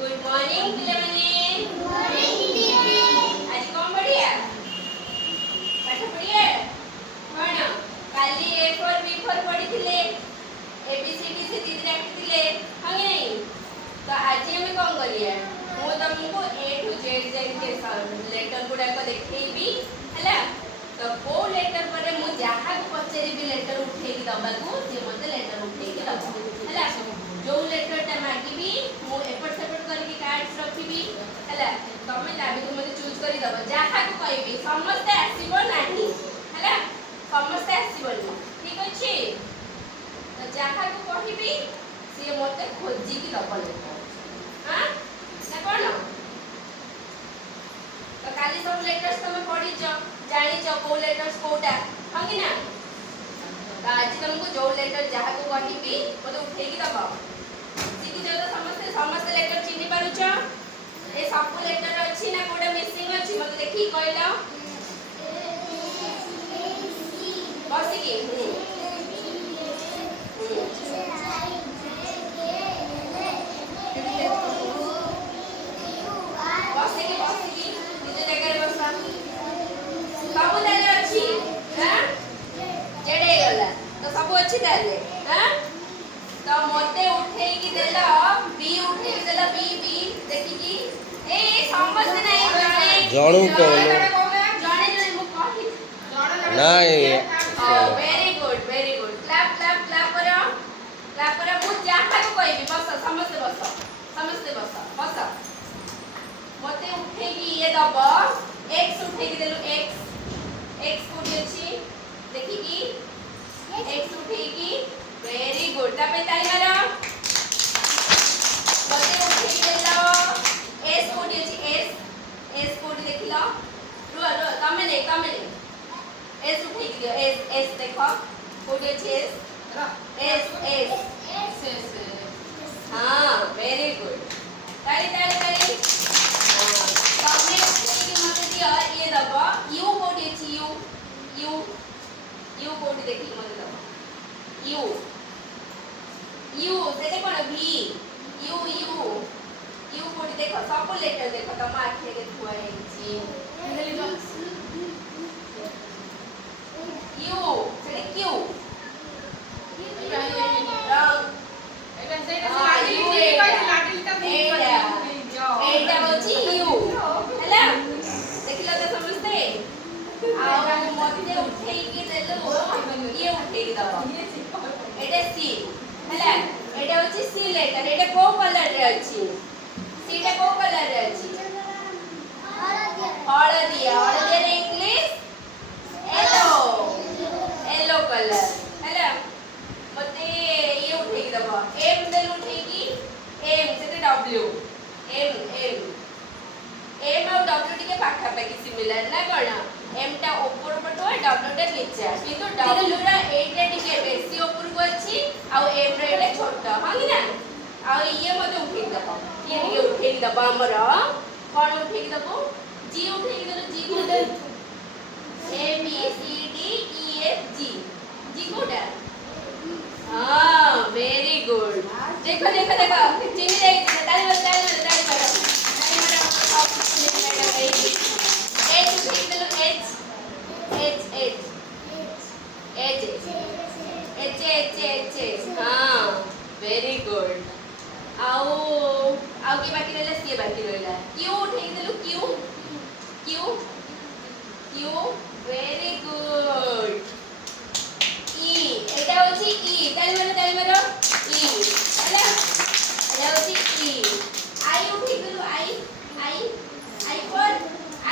Good morning पिलामाने। Good morning दीदी। आज कौन बढ़िया पाठ पढ़िए कौन काली ए फॉर बी फॉर पढ़ी थिले एबीसीडी से दीदी डाकिथिले हां कि नहीं। तो आज हम कौन करिए मु तुमको ए टू जेड जेड के लेटर गुडा को देखैबी हला। तो को लेटर पर मु जहा को पचेरिबी लेटर उठे की दबा को जे मते लेटर उठे की दबा हला। जो लेटर टा मागीबी मु एपट सेपट करके कार्ड्स रखिबी हला। तमे दाबी को मते चूज करी दबा जहा को कहबी समस्त आसीबो नाही हला। समस्त आसीबो ठीक अछि। तो जहा को कहबी से मते खोजी की दबा लेटर हां ना कोन। तो काली सब लेटर्स तमे पढी छ जानि छ को लेटर्स कोटा हां कि ना। तो आज तुमको जो लेटर जहा को कहबी मते उठे की दबा सीखी जाओ। तो समस्त लेटर चिन्हि पारु छ ए सब लेटर अछि ना कोडा मिसिंग अछि मते देखि कहला बस की निजे जगह बसा सब लेटर अछि हां जेडे गला तो सब अछि ताले हां। तो मते उठे की देला बी उठे की देला बी बी देखि की ए समझ नहीं जानू को जाने जाने मु कहि नहीं very good clap clap clap करो मु जाहा को कहबी बस समस्त बस मते उठे की ये दब x उठे की देलु x कोडी अछि देखि की x उठे की वेरी गुड तापे ताली मारो मते उठे की देलो s कोडी अछि s कोडी देखिलो रो तमे नहीं s उठे की दियो s देखो कोडी अछि s हां वेरी गुड ताली तमे उठे की मते दियो ये दबो u कोडी अछि u कोडी देखि मते दबो यू से देखो ना भी यू कोडी देखो सब लेटर देखो तम आखे के थुआ है जी यू से क्यू एटा होची यू हला देखिला तो समझते आ मते उठे की देलो ये उठे की दबा एटा सी हला एटा होची सी लेटर एटा को कलर रे अछि सी टा को कलर रे अछि हळदिया रे इंग्लिश येलो कलर हला मते ये उठे की दबा एम देल उठे की एम से डब्ल्यू एम और डब्ल्यू टिके पाखा पाखी सिमिलर ना कोन एम टा ऊपर पटो डब्ल्यू टा नीचे किंतु डब्ल्यू रा एटा टिके बेसी ऊपर को अछि आ एम रा एटा छोटा हां कि ना। आ ये मते उठे दबो ये टिके उठे दबो हमर कोन उठे दबो जी उठे दलो जी कोडा A B C D E F G कोडा हां वेरी गुड देखो चिन्ह दे ताली मारो H उठे दलो H हां वेरी गुड आओ के बाकी रहला सी बाकी रहला क्यू उठे दलो क्यू वेरी गुड ई एटा होची ई ताली मारो ई हला एटा होची ई आई उठे दलो आई फॉर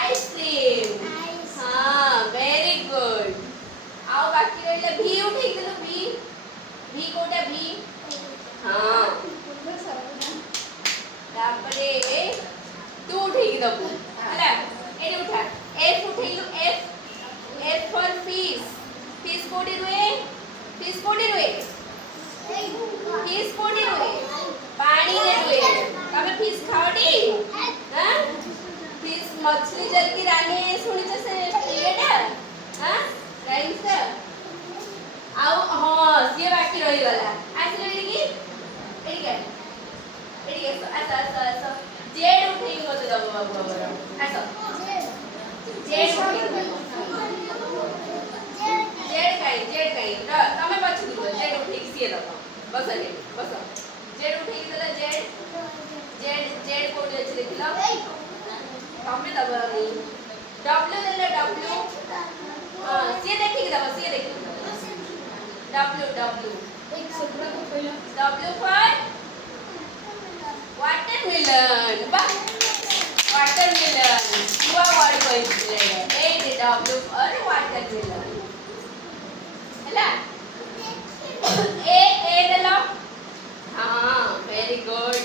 आइसक्रीम हां वेरी गुड आओ बाकी रहला भी उठे दलो भी कोटा भी हां तापरे तू उठे दबो हला एडी उठा एफ उठे दलो एफ फॉर फिश कोडी रुए फिश कोडी रुए पानी रे रुए तमे फिश खाओडी हां फिश मछली जल की रानी सुनी छ से एटा हां राइट आओ हां से बाकी रही गला आसी लगी की एडी के आसा କହିଲ ତମେ ଦବ ଡବ୍ଲୁ ଦେଲେ ଡବ୍ଲୁ ସିଏ ଦେଖିକି ଦବ W W for watermelon bah watermelon dua word କହିଥିଲେ ଏଇଠି W for watermelon ହେଲା ଏ ଦେଲ ହଁ ଭେରି ଗୁଡ୍